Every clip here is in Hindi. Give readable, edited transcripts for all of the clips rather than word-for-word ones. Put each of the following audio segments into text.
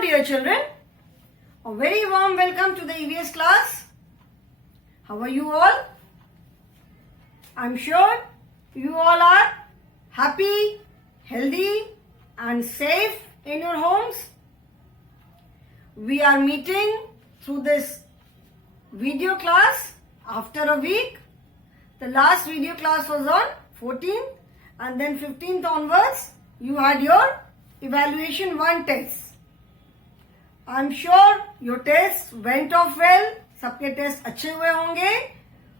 dear children. A very warm welcome to the EVS class. How are you all? I'm sure you all are happy, healthy and safe in your homes. We are meeting through this video class after a week. The last video class was on 14th and then 15th onwards you had your evaluation 1 test. I'm sure your tests went off well. सबके टेस्ट अच्छे हुए होंगे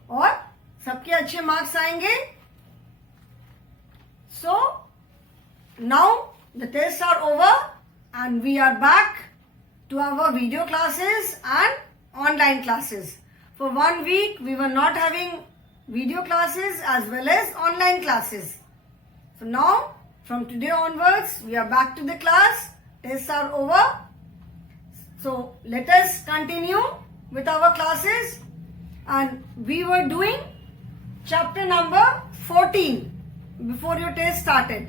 और सबके अच्छे मार्क्स आएंगे. So now the tests are over and we are back to our video classes and online classes. For 1 week we were not having video classes as well as online classes. So now from today onwards we are back to the class. Tests are over. So let us continue with our classes, and we were doing chapter number 14 before your test started.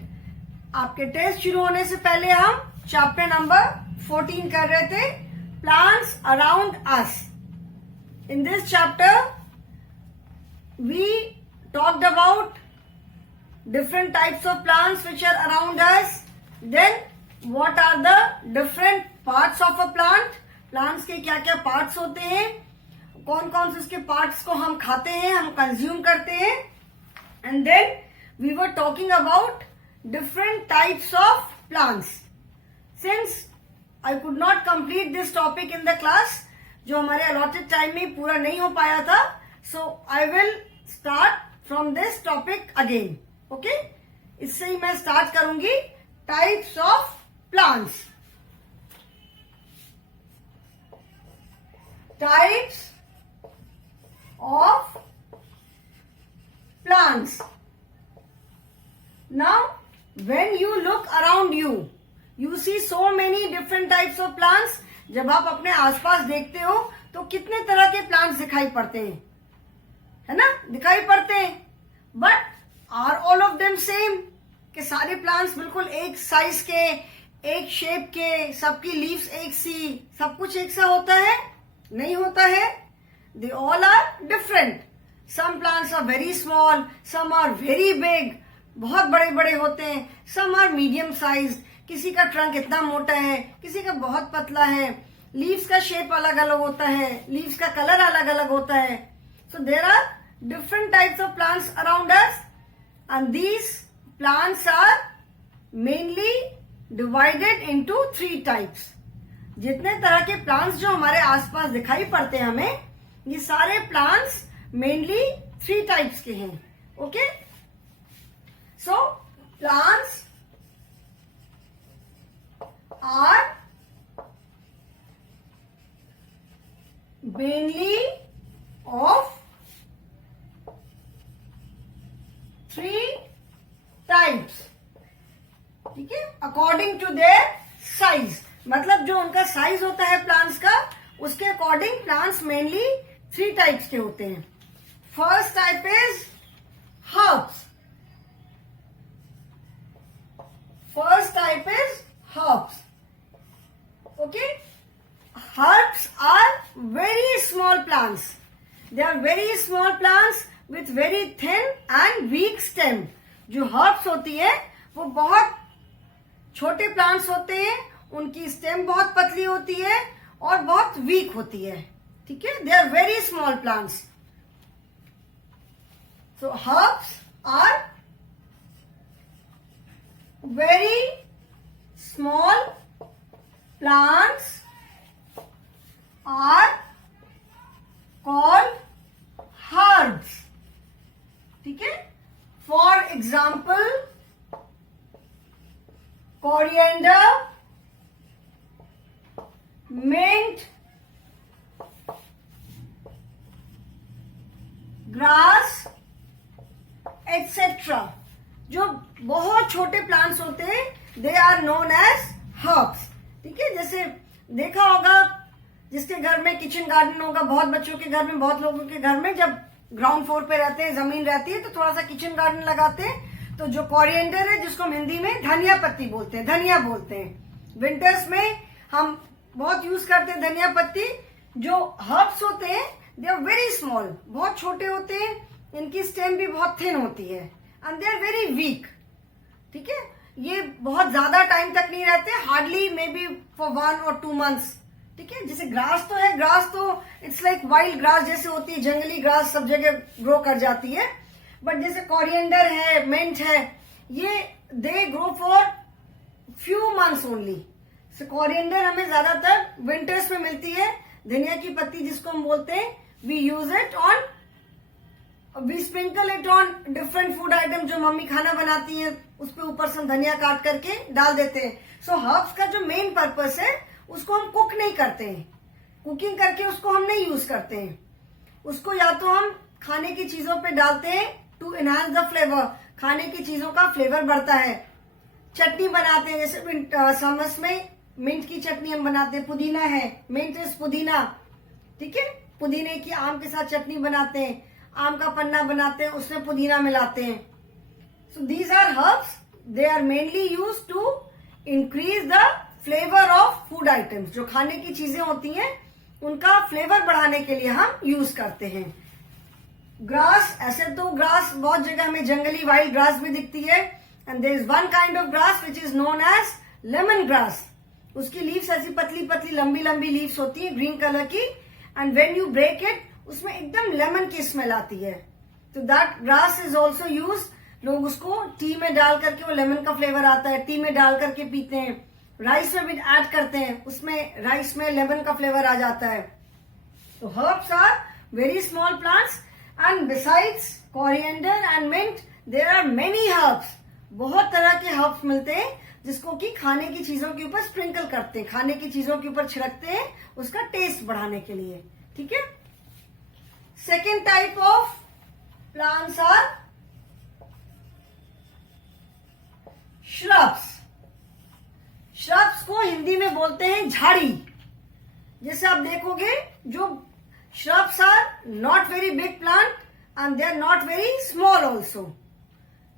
आपके टेस्ट शुरू होने से पहले हम चैप्टर नंबर 14 कर रहे थे, plants around us. In this chapter we talked about different types of plants which are around us. Then what are the different parts of a plant. Plants के क्या क्या पार्ट्स होते हैं, कौन कौन से उसके पार्ट्स को हम खाते हैं, हम कंज्यूम करते हैं. And then we were talking about different types of plants. Since I could not complete this topic in the class, जो हमारे अलॉटेड टाइम में पूरा नहीं हो पाया था, so I will start from this topic again. Okay, इससे ही मैं स्टार्ट करूंगी. Types of plants. Types of plants. Now, when you look around you, you see so many different types of plants. जब आप अपने आसपास देखते हो तो कितने तरह के प्लांट्स दिखाई पड़ते हैं, है ना, दिखाई पड़ते हैं. But are all of them same? कि सारे प्लांट्स बिल्कुल एक साइज के, एक शेप के, सबकी लीव्स एक सी, सब कुछ एक सा होता है? नहीं होता है. They all are different. Some plants are very small, some are very big, बहुत बड़े बड़े होते हैं. Some are medium size. किसी का ट्रंक इतना मोटा है, किसी का बहुत पतला है. लीव्स का शेप अलग अलग होता है, लीव्स का कलर अलग अलग होता है. So there are different types of plants around us and these plants are mainly divided into 3 types. जितने तरह के प्लांट्स जो हमारे आसपास दिखाई पड़ते हैं हमें, ये सारे प्लांट्स मेनली 3 टाइप्स के हैं. Okay, so plants are mainly of 3 types. ठीक है, अकॉर्डिंग टू देयर साइज. मतलब जो उनका साइज होता है प्लांट्स का, उसके अकॉर्डिंग प्लांट्स मेनली 3 टाइप्स के होते हैं. First type is herbs. First type is herbs. Okay, herbs are very small plants. They are very small plants with very thin and weak stem. जो हर्ब्स होती है वो बहुत छोटे प्लांट्स होते हैं, उनकी स्टेम बहुत पतली होती है और बहुत वीक होती है. ठीक है, they are very small plants. So herbs are very small plants are called herbs. ठीक है, for example coriander, mint, grass, etc. जो बहुत छोटे प्लांट्स होते हैं, they are known as herbs. ठीक है, जैसे देखा होगा जिसके घर में किचन गार्डन होगा, बहुत बच्चों के घर में, बहुत लोगों के घर में जब ग्राउंड फ्लोर पे रहते हैं, जमीन रहती है, तो थोड़ा सा किचन गार्डन लगाते हैं. तो जो कोरिएंडर है, जिसको हम हिंदी में धनिया पत्ती बोलते हैं, धनिया बोलते हैं, विंटर्स में हम बहुत यूज करते हैं धनिया पत्ती। जो हर्ब्स होते हैं दे आर वेरी स्मॉल, बहुत छोटे होते हैं, इनकी स्टेम भी बहुत थिन होती है and they are very weak. ठीक है, ये बहुत ज्यादा टाइम तक नहीं रहते, hardly maybe for 1 or 2 months। ठीक है, जैसे ग्रास तो है, ग्रास तो इट्स लाइक वाइल्ड ग्रास जैसे होती है, जंगली ग्रास सब जगह ग्रो कर जाती है। बट जैसे कोरिएंडर है, मिंट है, ये they grow for few months only. Coriander हमें ज्यादातर विंटर्स में मिलती है। धनिया की पत्ती जिसको हम बोलते हैं, we use it on, we sprinkle it on different food item. जो मम्मी खाना बनाती है उस पर ऊपर से हम धनिया काट करके डाल देते हैं। सो हर्ब्स का जो मेन पर्पस है उसको हम कुक नहीं करते हैं, कुकिंग करके उसको हम नहीं यूज करते हैं। उसको या तो हम खाने की चीजों पे डालते हैं टू एनहांस द फ्लेवर, खाने की चीजों का फ्लेवर बढ़ता है। चटनी बनाते हैं, जैसे समर्स में मिंट की चटनी हम बनाते हैं, पुदीना है, मिंट इज पुदीना। ठीक है, पुदीने की आम के साथ चटनी बनाते हैं, आम का पन्ना बनाते हैं, उसमें पुदीना मिलाते हैं। So these are herbs, they are mainly use to increase the flavour of food items. जो खाने की चीजें होती हैं उनका फ्लेवर बढ़ाने के लिए हम यूज करते हैं। ग्रास, ऐसे तो ग्रास बहुत जगह हमें जंगली वाइल्ड ग्रास भी दिखती है, and there is one kind of grass which is known as lemon grass. उसकी लीव्स ऐसी पतली पतली लंबी लंबी लीव्स होती है ग्रीन कलर की, and when you break it उसमें एकदम लेमन की स्मेल आती है। तो that grass is also use, लोग उसको टी में डाल करके, वो लेमन का फ्लेवर आता है, टी में डाल करके पीते हैं। राइस में भी ऐड करते हैं, उसमें राइस में लेमन का फ्लेवर आ जाता है। तो herbs are very small plants, and besides coriander and mint there are many herbs. बहुत तरह के हर्ब्स मिलते हैं जिसको कि खाने की चीजों के ऊपर स्प्रिंकल करते हैं, खाने की चीजों के ऊपर छिड़कते हैं उसका टेस्ट बढ़ाने के लिए। ठीक है, second type of plants are shrubs. Shrubs को हिंदी में बोलते हैं झाड़ी। जैसे आप देखोगे, जो shrubs are not very big plant and they are not very small also.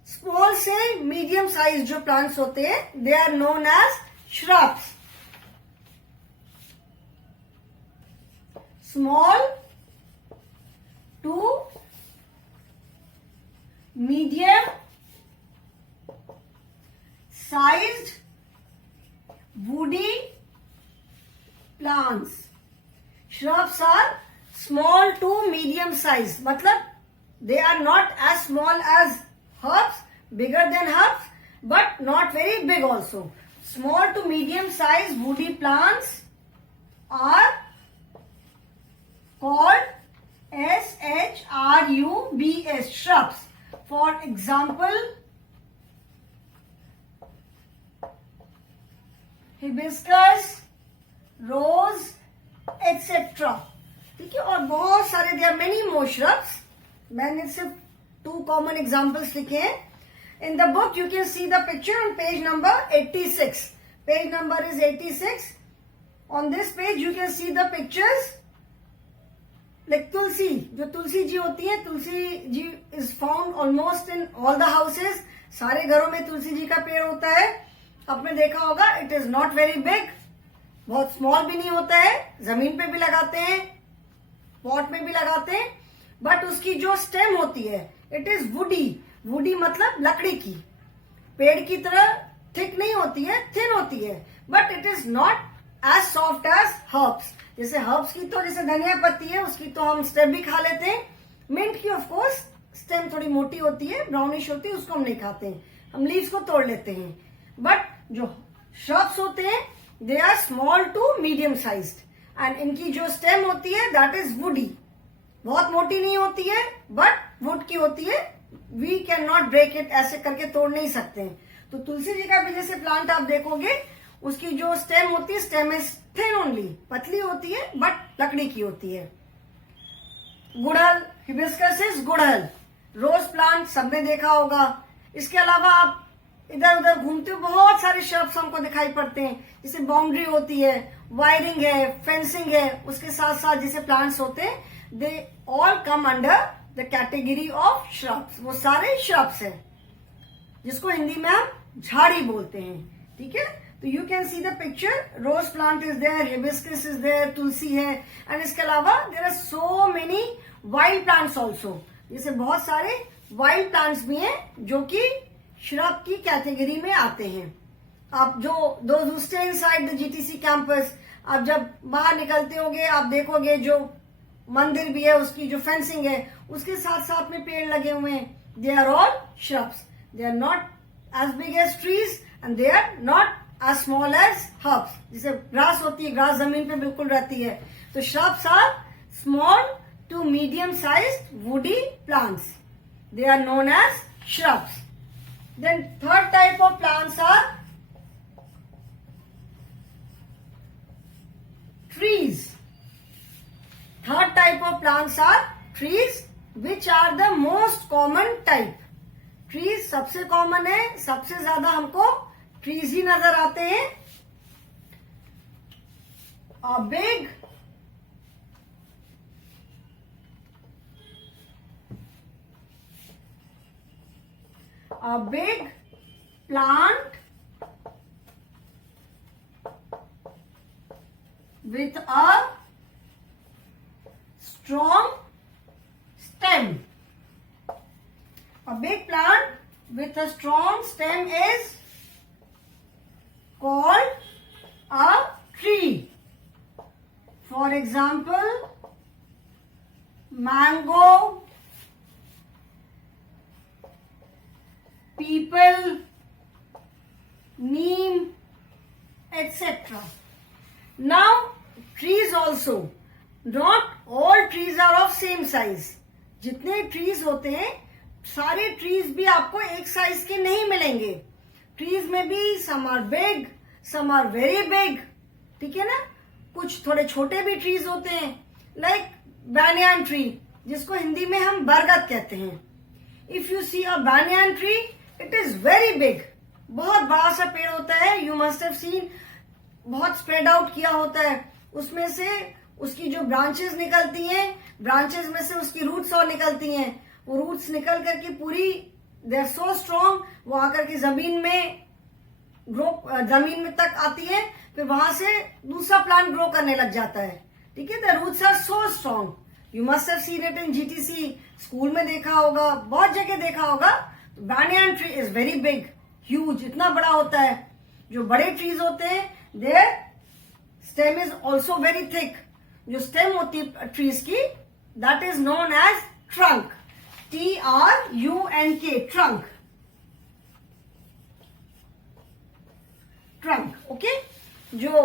Small से मीडियम साइज जो प्लांट्स होते हैं they are known as shrubs. Small to medium sized woody plants. Shrubs are small to medium size, मतलब they are not as small as herbs, bigger than herbs, but not very big also. Small to medium size woody plants are called shrubs, shrubs. For example, hibiscus, rose, etcetera. ठीक है, और बहुत सारे, there are many more shrubs. मैंने सिर्फ 2 कॉमन एग्जांपल्स लिखे हैं। In the book you can see the picture on page number 86। Page number is 86। On this page you can see the pictures like tulsi. जो तुलसी जी होती है, tulsi ji is found almost in all the houses. सारे घरों में तुलसी जी का पेड़ होता है। आपने देखा होगा, it is not very big, बहुत स्मॉल भी नहीं होता है, जमीन पे भी लगाते हैं, पॉट में भी लगाते हैं। बट उसकी जो स्टेम होती है इट इज वुडी। वुडी मतलब लकड़ी की, पेड़ की तरह थिक नहीं होती है, थिन होती है, but it is not as soft as herbs. जैसे हर्ब्स की तो, जैसे धनिया पत्ती है उसकी तो हम स्टेम भी खा लेते हैं। मिंट की ऑफ कोर्स स्टेम थोड़ी मोटी होती है, ब्राउनिश होती है, उसको हम नहीं खाते हैं, हम लीव्स को तोड़ लेते हैं। बट जो श्रब्स होते हैं they are small to medium sized, and इनकी जो स्टेम होती है दैट इज वुडी। बहुत मोटी नहीं होती है बट वुड की होती है। We can not break it, ऐसे करके तोड़ नहीं सकते हैं। तो तुलसी जी का भी जैसे प्लांट आप देखोगे, उसकी जो स्टेम होती है, स्टेम इज थिन ओनली, पतली होती है बट लकड़ी की होती है। गुड़हल, हिबिस्कस इज गुड़हल। रोज प्लांट सबने देखा होगा। इसके अलावा आप इधर उधर घूमते हो, बहुत सारे श्रब्स हमको दिखाई पड़ते हैं। जैसे बाउंड्री होती है, वायरिंग है, फेंसिंग है, उसके साथ साथ जैसे प्लांट्स होते हैं, they all come under the category of shrubs. वो सारे श्रब्स हैं जिसको हिंदी में हम झाड़ी बोलते हैं। ठीक है, तो you can see the picture, rose plant is there, hibiscus is there, tulsi है, एंड इसके अलावा there are so many wild plants also, जैसे बहुत सारे वाइल्ड प्लांट्स भी हैं जो कि श्रब की कैटेगरी में आते हैं। आप जो those who stay inside the GTC campus, आप जब बाहर निकलते होंगे आप देखोगे जो मंदिर भी है उसकी जो फेंसिंग है उसके साथ साथ में पेड़ लगे हुए हैं। They are all shrubs, they are not as big as trees and they are not as small as herbs। जैसे ग्रास होती है, ग्रास जमीन पे बिल्कुल रहती है, तो shrubs are small to medium sized woody plants, they are known as shrubs। Then third type of plants are trees। Third type of plants are trees, which are the most common type। Trees सबसे कॉमन है, सबसे ज्यादा हमको ट्रीज ही नजर आते हैं। A big plant with a strong stem। A big plant with a strong stem is called a tree। For example, mango, peepal, neem, etc. Now, trees also, not all trees are of same size। जितने ट्रीज होते हैं सारे ट्रीज भी आपको एक साइज के नहीं मिलेंगे। ट्रीज में भी some are big, some are very big, ठीक है ना। कुछ थोड़े छोटे भी ट्रीज होते हैं, लाइक बैनियान ट्री, जिसको हिंदी में हम बरगद कहते हैं। If you see a banyan tree, it is very big, बहुत बड़ा सा पेड़ होता है। यू मस्ट हैव सीन, बहुत स्प्रेड आउट किया होता है, उसमें से उसकी जो ब्रांचेस निकलती हैं, ब्रांचेस में से उसकी रूट्स और निकलती हैं, वो रूट्स निकल करके पूरी दे आर सो स्ट्रॉन्ग, वो आकर के जमीन में जमीन में तक आती है, फिर वहां से दूसरा प्लांट ग्रो करने लग जाता है, ठीक है। The roots are so strong. You must have seen it in GTC, school में देखा होगा, बहुत जगह देखा होगा। Banyan tree is very big, huge, इतना बड़ा होता है। जो बड़े ट्रीज होते हैं their stem is also very thick. जो स्टेम होती है ट्रीज की, that is known as trunk, TRUNK, trunk, trunk, okay. जो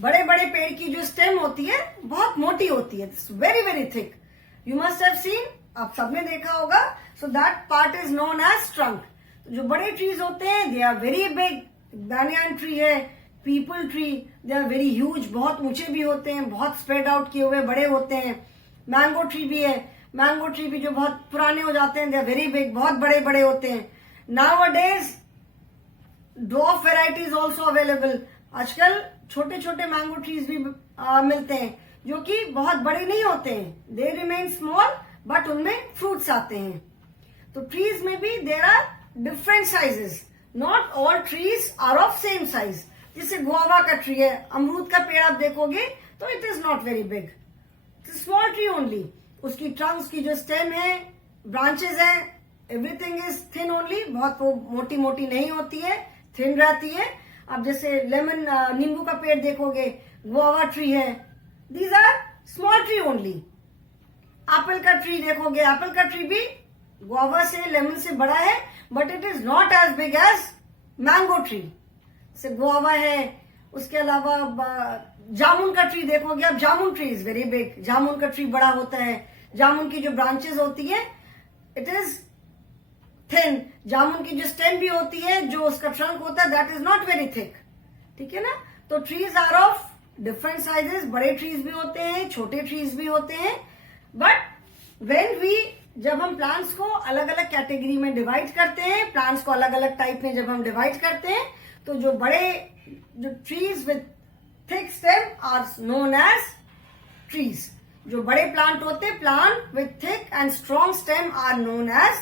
बड़े बड़े पेड़ की जो स्टेम होती है बहुत मोटी होती है, very very thick. You must have seen, आप सबने देखा होगा। So that part is known as trunk. जो बड़े ट्रीज होते हैं they are very big. Banyan tree है, peepal tree, they are very huge, बहुत ऊंचे भी होते हैं, बहुत स्प्रेड आउट किए हुए बड़े होते हैं। मैंगो ट्री भी है, मैंगो ट्री भी जो बहुत पुराने हो जाते हैं, दे आर वेरी बिग, बहुत बड़े बड़े होते हैं। नाउ अ days dwarf varieties also available. आजकल छोटे छोटे मैंगो ट्रीज भी मिलते हैं जो कि बहुत बड़े नहीं होते हैं, दे रिमेन स्मॉल, बट उनमें फ्रूट्स आते हैं। तो ट्रीज में भी there are different sizes, not all trees are of same size. जैसे गुआवा का ट्री है, अमरूद का पेड़ आप देखोगे तो it is not very big, small tree only. उसकी ट्रंक्स की जो स्टेम है, ब्रांचेस है, एवरीथिंग इज थिन ओनली, बहुत वो मोटी मोटी नहीं होती है, थिन रहती है। अब जैसे लेमन नींबू का पेड़ देखोगे, गुआवा ट्री है, these are small tree only. Apple का ट्री देखोगे, एप्पल का ट्री भी गुआवा से, लेमन से बड़ा है, but it is not as big as mango tree. से गुआवा है, उसके अलावा जामुन का ट्री देखोगे आप, jamun tree is very big, जामुन का ट्री बड़ा होता है। जामुन की जो ब्रांचेस होती है इट इज थिन। जामुन की जो स्टेम भी होती है, जो उसका ट्रंक होता है, that is not very thick, ठीक है ना। तो trees are of different sizes, बड़े ट्रीज भी होते हैं, छोटे ट्रीज भी होते हैं। बट वेन वी, जब हम प्लांट्स को अलग अलग कैटेगरी में डिवाइड करते हैं, प्लांट्स को अलग अलग टाइप में जब हम डिवाइड करते हैं, तो जो बड़े जो trees with thick stem are known as trees. जो बड़े प्लांट होते हैं, plant with thick and strong stem are known as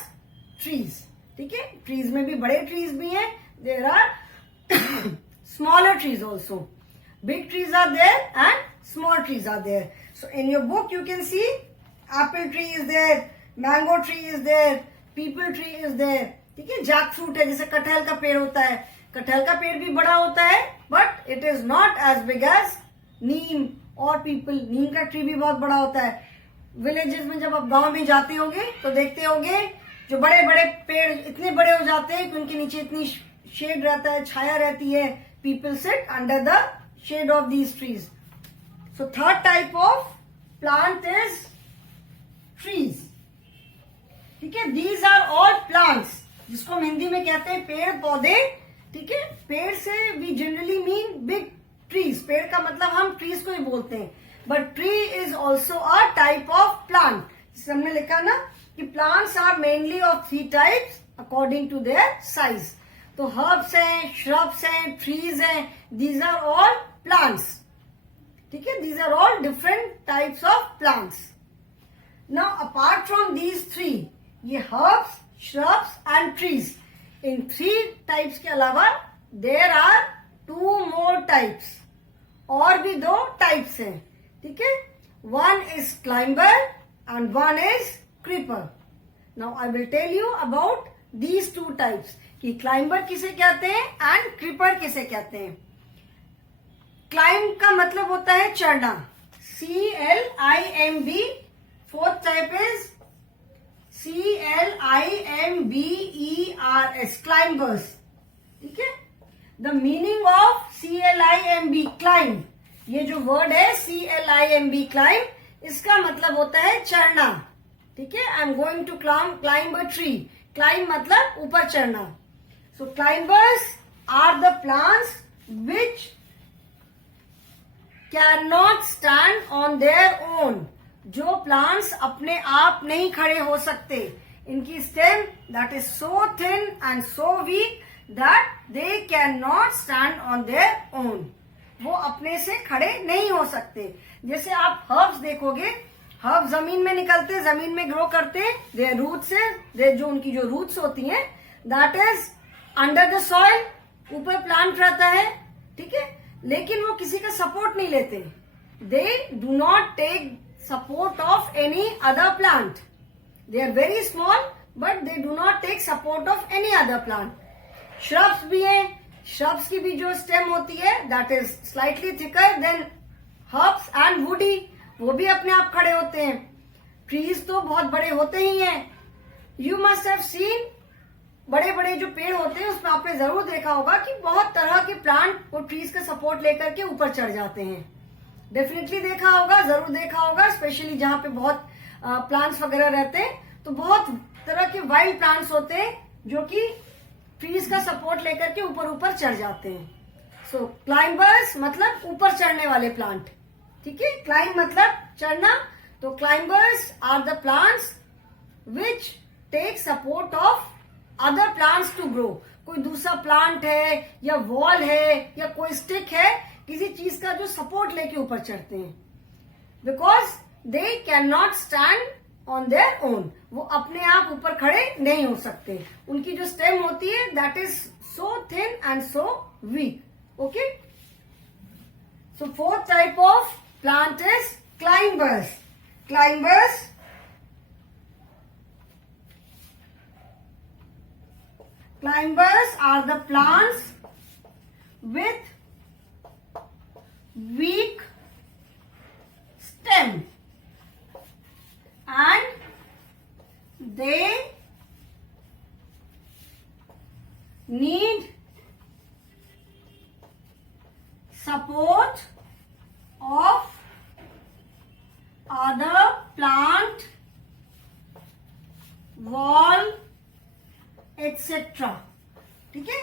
trees, ठीक है। ट्रीज में भी बड़े ट्रीज भी हैं, there are smaller trees also. Big trees are there and small trees are there. So in your book you can see apple tree is there, mango tree is there, people tree is there. ठीक है, जैक फ्रूट है, जैसे कटहल का पेड़ होता है, कटहल का पेड़ भी बड़ा होता है but it is not as big as neem और पीपल. नीम का ट्री भी बहुत बड़ा होता है. विलेजेस में जब आप गांव में जाते होंगे तो देखते होंगे जो बड़े बड़े पेड़ इतने बड़े हो जाते हैं कि उनके नीचे इतनी शेड रहता है, छाया रहती है. People sit under the shade of these trees. So third type of plant is trees. ठीक है, दीज आर ऑल प्लांट्स, जिसको हम हिंदी में कहते हैं पेड़ पौधे. ठीक है, पेड़ से we generally mean big trees. पेड़ का मतलब हम ट्रीज को ही बोलते हैं, but tree is also a type of plant. जिसे हमने लिखा ना कि plants are mainly of 3 types according to their size. तो हर्ब्स हैं, श्रब्स हैं, ट्रीज हैं, दीज आर ऑल प्लांट्स. ठीक है, these are all different types of plants. Now apart from these 3, ये herbs, shrubs and trees, in 3 types के अलावा there are 2 more types. और भी 2 types हैं. ठीक है, one is climber and one is creeper. Now I will tell you about these 2 types कि climber किसे कहते हैं and creeper किसे कहते हैं. climb का मतलब होता है चढ़ना, CLIMB. fourth type is CLIMBERS, climbers. ठीक है, the meaning of CLIMB, climb, ये जो वर्ड है CLIMB, क्लाइंब, इसका मतलब होता है चढ़ना. ठीक है, I am going to climb a tree. Climb मतलब ऊपर चढ़ना. So climbers are the plants which can not stand on their own. जो प्लांट्स अपने आप नहीं खड़े हो सकते, इनकी stem that is so thin and so weak that they can not stand on their own. वो अपने से खड़े नहीं हो सकते. जैसे आप हर्ब्स देखोगे, हर्ब जमीन में निकलते, जमीन में ग्रो करते, देयर रूट से, देयर जो उनकी जो रूट्स होती हैं that is under the soil, ऊपर प्लांट रहता है. ठीक है, लेकिन वो किसी का सपोर्ट नहीं लेते. They do not take support of any other plant. They are very small but they do not take support of any other plant. Shrubs भी हैं, shrubs की भी जो stem होती है that is slightly thicker than herbs and woody, वो भी अपने आप खड़े होते हैं. Trees तो बहुत बड़े होते ही हैं. You must have seen, बड़े बड़े जो पेड़ होते हैं उसमें आपने जरूर देखा होगा कि बहुत तरह के प्लांट वो ट्रीज का सपोर्ट लेकर के ऊपर चढ़ जाते हैं. डेफिनेटली देखा होगा, जरूर देखा होगा, स्पेशली जहां पे बहुत प्लांट्स वगैरह रहते हैं तो बहुत तरह के वाइल्ड प्लांट्स होते हैं जो कि ट्रीज का सपोर्ट लेकर के ऊपर ऊपर चढ़ जाते हैं. सो क्लाइंबर्स मतलब ऊपर चढ़ने वाले प्लांट. ठीक है, क्लाइंब मतलब चढ़ना. तो climbers are the plants which take support of other plants to grow. कोई दूसरा प्लांट है या वॉल है या कोई स्टिक है, किसी चीज का जो सपोर्ट लेके ऊपर चढ़ते हैं. Because they can not stand on their own. वो अपने आप ऊपर खड़े नहीं हो सकते. उनकी जो स्टेम होती है that is so thin and so week. Okay, so fourth type of plant is climbers. Climbers are the plants with weak stem and they need support of other plant, wall, etc. ठीक है,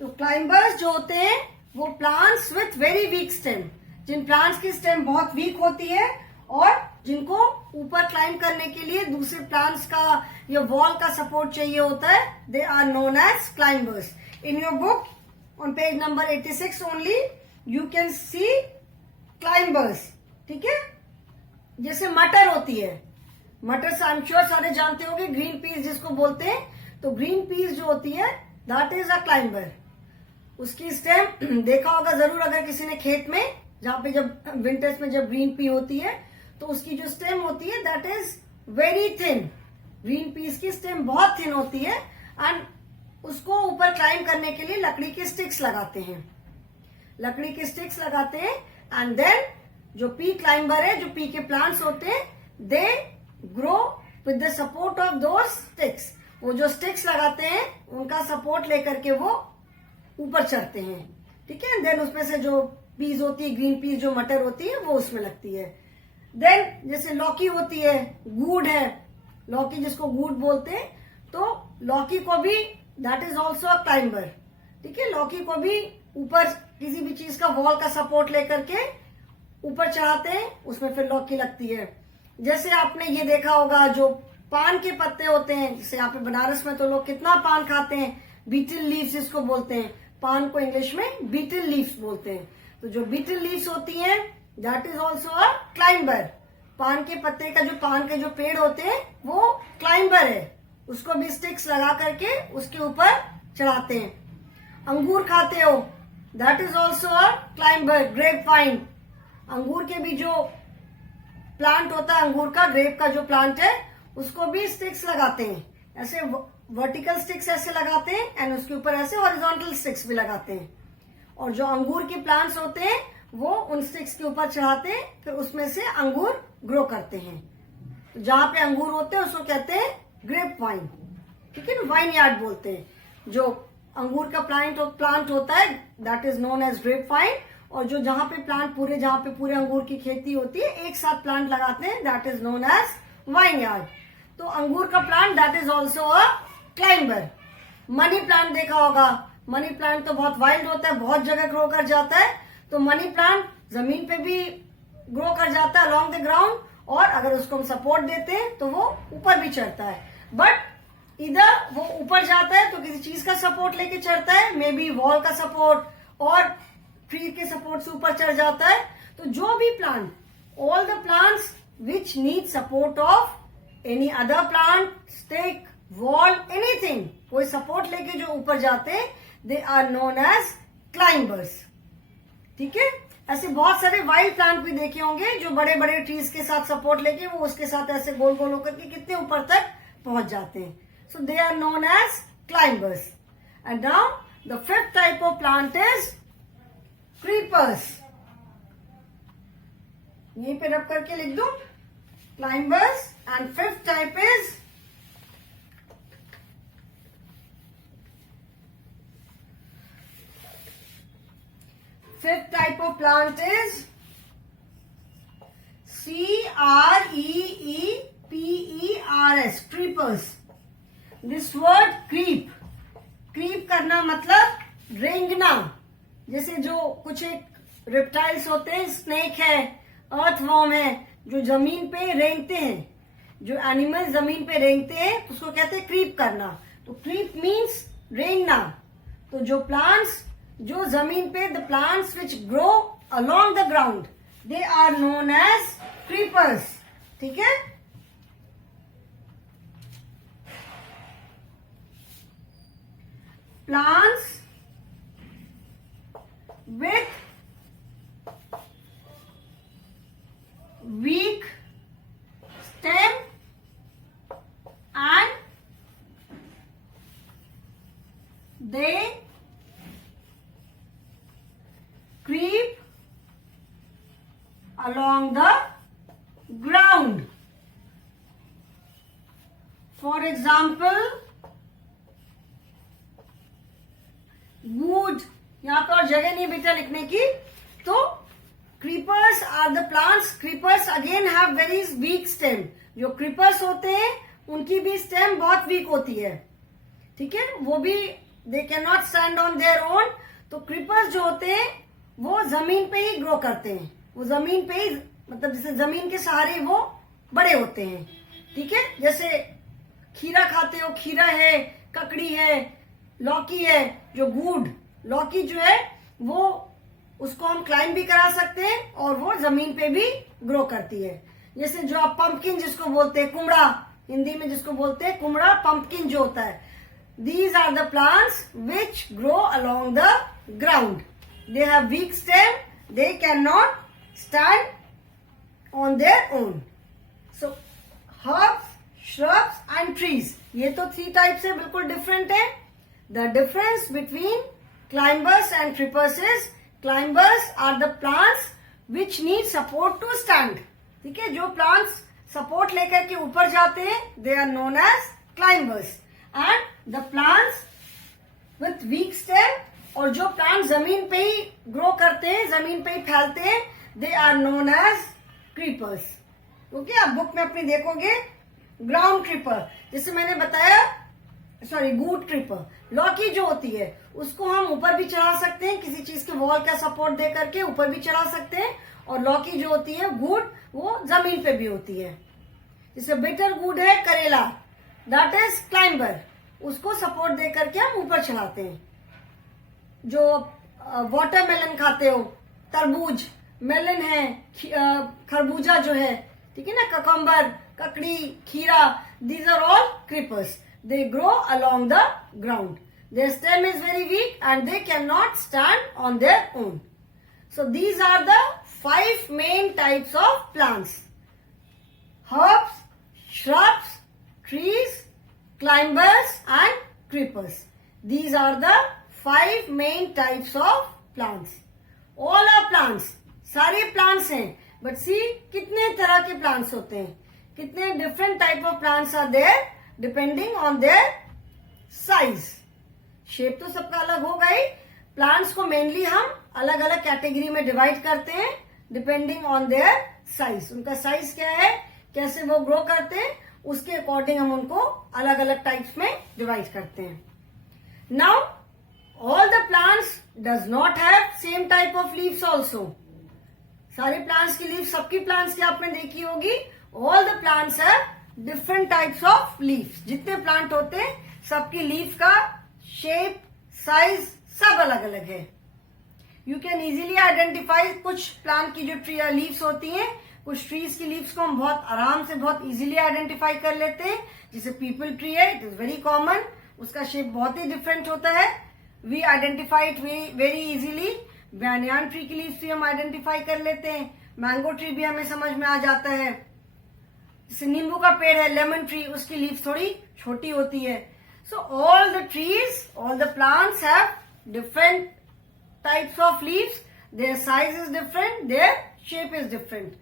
तो क्लाइंबर्स जो होते हैं वो plants with very weak stem, जिन प्लांट्स की स्टेम बहुत वीक होती है और जिनको ऊपर क्लाइंब करने के लिए दूसरे प्लांट्स का या वॉल का सपोर्ट चाहिए होता है, they are known as climbers. In your book on page number 86 only you can see climbers. ठीक है, जैसे मटर होती है, मटर आई एम श्योर सारे जानते होंगे, ग्रीन पीस जिसको बोलते हैं. तो ग्रीन पीस जो होती है दैट इज अ क्लाइंबर. उसकी स्टेम देखा होगा जरूर अगर किसी ने खेत में, जहां पे जब विंटर्स में जब ग्रीन पी होती है तो उसकी जो स्टेम होती है that is very thin. Green peas की स्टेम बहुत थिन होती है एंड उसको ऊपर क्लाइम करने के लिए लकड़ी के स्टिक्स लगाते हैं, लकड़ी के स्टिक्स लगाते हैं एंड देन जो पी क्लाइंबर है, जो पी के प्लांट्स होते हैं, they grow with the support of those sticks. वो जो स्टिक्स लगाते हैं उनका सपोर्ट लेकर के वो ऊपर चढ़ते हैं, ठीक है। देन उसमें से जो पीस होती है, ग्रीन पीस जो मटर होती है वो उसमें लगती है। देन जैसे लौकी होती है, गूड है, लौकी जिसको गूड बोलते हैं, तो लौकी को भी that is also a climber, ठीक है। लौकी को भी ऊपर किसी भी चीज का वॉल का सपोर्ट लेकर के ऊपर चढ़ाते हैं, उसमें फिर लौकी लगती है। जैसे आपने ये देखा होगा जो पान के पत्ते होते हैं, जैसे यहाँ पे बनारस में तो लोग कितना पान खाते हैं, बीटल लीव्स इसको बोलते हैं, पान को इंग्लिश में बीटल लीव्स बोलते हैं। तो जो बीटल लीव्स होती हैं that is also a climber. पान के पत्ते का जो पान के जो पेड़ होते हैं वो क्लाइंबर है, उसको भी स्टिक्स लगा करके उसके ऊपर चढ़ाते हैं। अंगूर खाते हो that is also a climber. Grape vine, अंगूर के भी जो प्लांट होता है, अंगूर का ग्रेप का जो प्लांट है उसको भी स्टिक्स लगाते हैं, ऐसे वर्टिकल स्टिक्स ऐसे लगाते हैं एंड उसके ऊपर ऐसे हॉरिजॉन्टल स्टिक्स भी लगाते हैं। और जो अंगूर के प्लांट्स होते हैं वो उन स्टिक्स के ऊपर चढ़ाते हैं, फिर उसमें से अंगूर ग्रो करते हैं। तो जहां पे अंगूर होते हैं उसको कहते हैं ग्रेप वाइन, ठीक है ना, वाइन यार्ड बोलते हैं। जो अंगूर का प्लांट होता है that is known as grape vine, और जो जहां पे जहां पे पूरे अंगूर की खेती होती है एक साथ प्लांट लगाते हैं that is known as vineyard. तो अंगूर का plant that is also a climber. Money plant देखा होगा, मनी प्लांट तो बहुत वाइल्ड होता है, बहुत जगह ग्रो कर जाता है। तो मनी प्लांट जमीन पे भी ग्रो कर जाता है अलॉन्ग द ग्राउंड, और अगर उसको हम सपोर्ट देते हैं तो वो ऊपर भी चढ़ता है। बट इधर वो ऊपर जाता है तो किसी चीज का सपोर्ट लेके चढ़ता है, मे बी वॉल का सपोर्ट और ट्री के सपोर्ट से ऊपर चढ़ जाता है। तो जो भी plant, all the plants which need support of any other plant, stick, wall, anything, कोई सपोर्ट लेके जो ऊपर जाते हैं they are known as climbers, ठीक है। ऐसे बहुत सारे वाइल्ड प्लांट भी देखे होंगे जो बड़े बड़े ट्रीज के साथ सपोर्ट लेके वो उसके साथ ऐसे गोल गोल होकर के कितने ऊपर तक पहुंच जाते हैं। So they are known as climbers. And now the fifth type of plant is creepers. यहीं पे रब करके लिख दो climbers. And fifth type is fifth type of plant is creepers, creepers. This word creep, creep करना मतलब रेंगना। जैसे जो कुछ एक रेप्टाइल्स होते हैं, स्नेक है, अर्थवॉर्म है, जो जमीन पे रेंगते हैं, जो एनिमल जमीन पे रेंगते हैं उसको कहते हैं क्रीप करना। तो क्रीप मीन्स रेंगना। तो जो प्लांट्स जो जमीन पे, the plants which grow along the ground, they are known as creepers, ठीक है। Plants with weak stem and they creep along the ground. For example, wood, यहाँ पे और जगह नहीं बेटा लिखने की। तो creepers are the plants. Creepers again have very weak stem. जो creepers होते हैं उनकी भी stem बहुत weak होती है, ठीक है। वो भी they cannot stand on their own. तो creepers जो होते हैं वो जमीन पे ही ग्रो करते हैं, वो जमीन पे ही, मतलब जैसे जमीन के सहारे वो बड़े होते हैं, ठीक है। जैसे खीरा खाते हो, खीरा है, ककड़ी है, लौकी है, जो गूड लौकी जो है वो उसको हम क्लाइंब भी करा सकते हैं और वो जमीन पे भी ग्रो करती है। जैसे जो आप पंपकिन जिसको बोलते हैं, कुमड़ा हिंदी में जिसको बोलते हैं कुमड़ा, पंपकिन जो होता है, these are the plants which grow along the ground. They have weak stem. They cannot stand on their own. So herbs, shrubs and trees. ये तो 3 types है, बिल्कुल different है. The difference between climbers and creepers is climbers are the plants which need support to stand. ठीक है, जो plants support लेकर के ऊपर जाते हैं, they are known as climbers. And the plants with weak stem, और जो प्लांट जमीन पे ही ग्रो करते हैं, जमीन पे ही फैलते हैं, they are known as creepers. Okay, आप बुक में अपनी देखोगे ग्राउंड क्रीपर, जैसे मैंने बताया, सॉरी गूड क्रीपर. लौकी जो होती है उसको हम ऊपर भी चढ़ा सकते हैं, किसी चीज के वॉल का सपोर्ट दे करके ऊपर भी चढ़ा सकते हैं. और लौकी जो होती है गुड, वो जमीन पे भी होती है. जैसे बिटर गुड है करेला, दैट इज क्लाइंबर, उसको सपोर्ट दे करके हम ऊपर चढ़ाते हैं. जो वाटरमेलन खाते हो, तरबूज, मेलन है, खरबूजा जो है, ठीक है ना, ककम्बर, ककड़ी, खीरा, these are all creepers. They grow along the ground. Their stem is very weak and they can not stand on their own. So these are the 5 main types of plants: herbs, shrubs, trees, climbers and creepers. These are the 5 main types of plants. All are plants. सारे plants हैं. But see कितने तरह के plants होते हैं, कितने different type of plants are there depending on their size. Shape तो सबका अलग होगा ही. Plants को mainly हम अलग अलग category में divide करते हैं depending on their size. उनका size क्या है, कैसे वो grow करते हैं, उसके अकॉर्डिंग हम उनको अलग अलग टाइप्स में डिवाइड करते हैं. Now all the plants does not have same type of leaves also. सारे प्लांट्स की लीव्स, सबकी प्लांट्स की आपने देखी होगी. All the plants have different types of leaves. जितने प्लांट होते हैं सबकी लीफ का शेप, साइज सब अलग अलग है. यू कैन इजीली आइडेंटिफाई कुछ प्लांट की जो ट्री लीव्स होती हैं, कुछ ट्रीज की लीव्स को हम बहुत आराम से, बहुत इजीली आइडेंटिफाई कर लेते हैं. जैसे पीपल ट्री है, इट इज वेरी कॉमन, उसका शेप बहुत ही डिफरेंट होता है. We identify it very easily. Banyan tree की लीव्स भी हम आइडेंटिफाई कर लेते हैं. मैंगो ट्री भी हमें समझ में आ जाता है. जैसे नींबू का पेड़ है, लेमन ट्री, उसकी लीव्स थोड़ी छोटी होती है. So all the trees, all the plants have different types of leaves. Their size is different, their shape is different.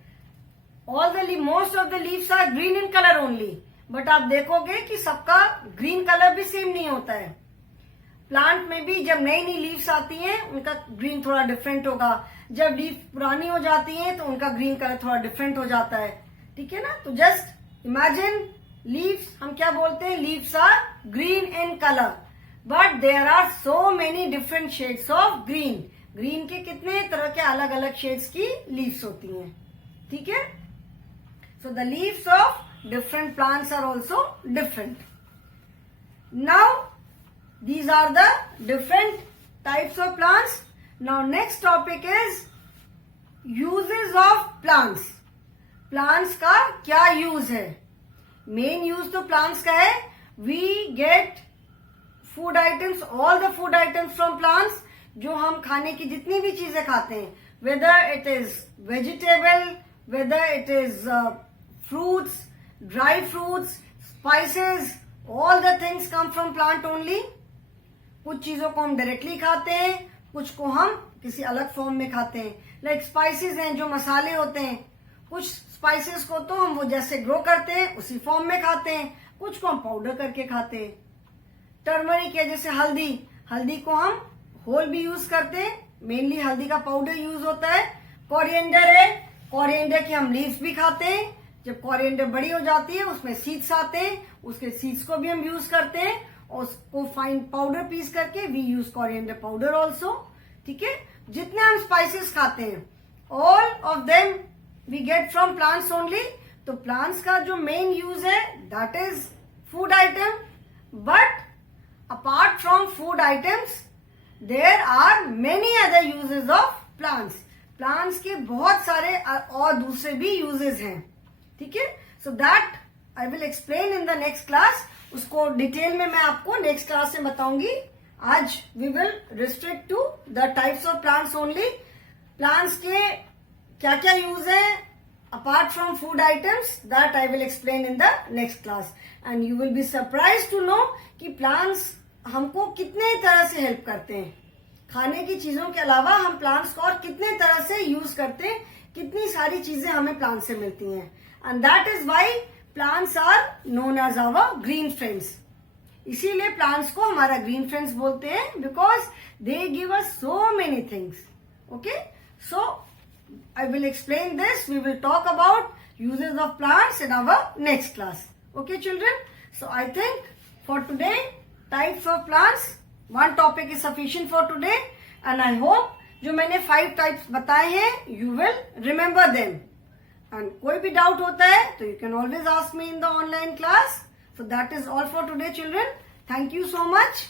most of the leaves are green in color only. But आप देखोगे कि सबका ग्रीन कलर भी सेम नहीं होता है. प्लांट में भी जब नई नई लीव्स आती हैं उनका ग्रीन थोड़ा डिफरेंट होगा. जब लीफ पुरानी हो जाती हैं तो उनका ग्रीन कलर थोड़ा डिफरेंट हो जाता है. ठीक है ना. तो जस्ट इमेजिन लीव्स, हम क्या बोलते हैं, leaves are green in colour, but there are so many different shades of green. Green के कितने तरह के अलग अलग शेड्स की लीव्स होती हैं. ठीक है. So the leaves of different plants are also different. Now these are the different types of plants. Now next topic is uses of plants. Plants का क्या use है? Main use तो plants का है, we get food items, all the food items from plants. जो हम खाने की जितनी भी चीजें खाते हैं, whether it is vegetable, whether it is fruits, dry fruits, spices, all the things come from plant only. कुछ चीजों को हम डायरेक्टली खाते हैं, कुछ को हम किसी अलग फॉर्म में खाते हैं. लाइक स्पाइसेस हैं, जो मसाले होते हैं, कुछ स्पाइसेस को तो हम वो जैसे ग्रो करते हैं उसी फॉर्म में खाते हैं, कुछ को हम पाउडर करके खाते हैं. टर्मरिक है, जैसे हल्दी, हल्दी को हम होल भी यूज करते हैं, मेनली हल्दी का पाउडर यूज होता है. कोरिएंडर है, कोरिएंडर की हम लीव्स भी खाते हैं. जब कोरिएंडर बड़ी हो जाती है उसमें सीड्स आते हैं, उसके सीड्स को भी हम यूज करते हैं और उसको फाइन पाउडर पीस करके we use coriander powder also. ठीक है. जितने हम स्पाइसेस खाते हैं all of them we get from plants only. तो प्लांट्स का जो मेन यूज है that is food item. But apart from food items there are many other uses of plants. Plants के बहुत सारे और दूसरे भी यूजेस हैं. ठीक है. So that I will explain in the next class. उसको डिटेल में मैं आपको नेक्स्ट क्लास में बताऊंगी. आज we will restrict to the types of plants only. Plants के क्या क्या यूज है apart from food items that I will explain in the next class, and you will be surprised to know कि plants हमको कितने तरह से हेल्प करते हैं. खाने की चीजों के अलावा हम प्लांट्स को और कितने तरह से यूज करते हैं, कितनी सारी चीजें हमें प्लांट से मिलती हैं. And that is why plants are known as our green friends. इसीलिए प्लांट्स को हमारा ग्रीन फ्रेंड्स बोलते हैं, because they give us so many things. Okay, so I will explain this. We will talk about uses of plants in our next class. Okay, children? So I think for today, types of plants, one topic is sufficient for today. And I hope जो मैंने 5 types बताए हैं, you will remember them. And कोई भी doubt होता है, तो you can always ask me in the online class. So that is all for today, children. Thank you so much.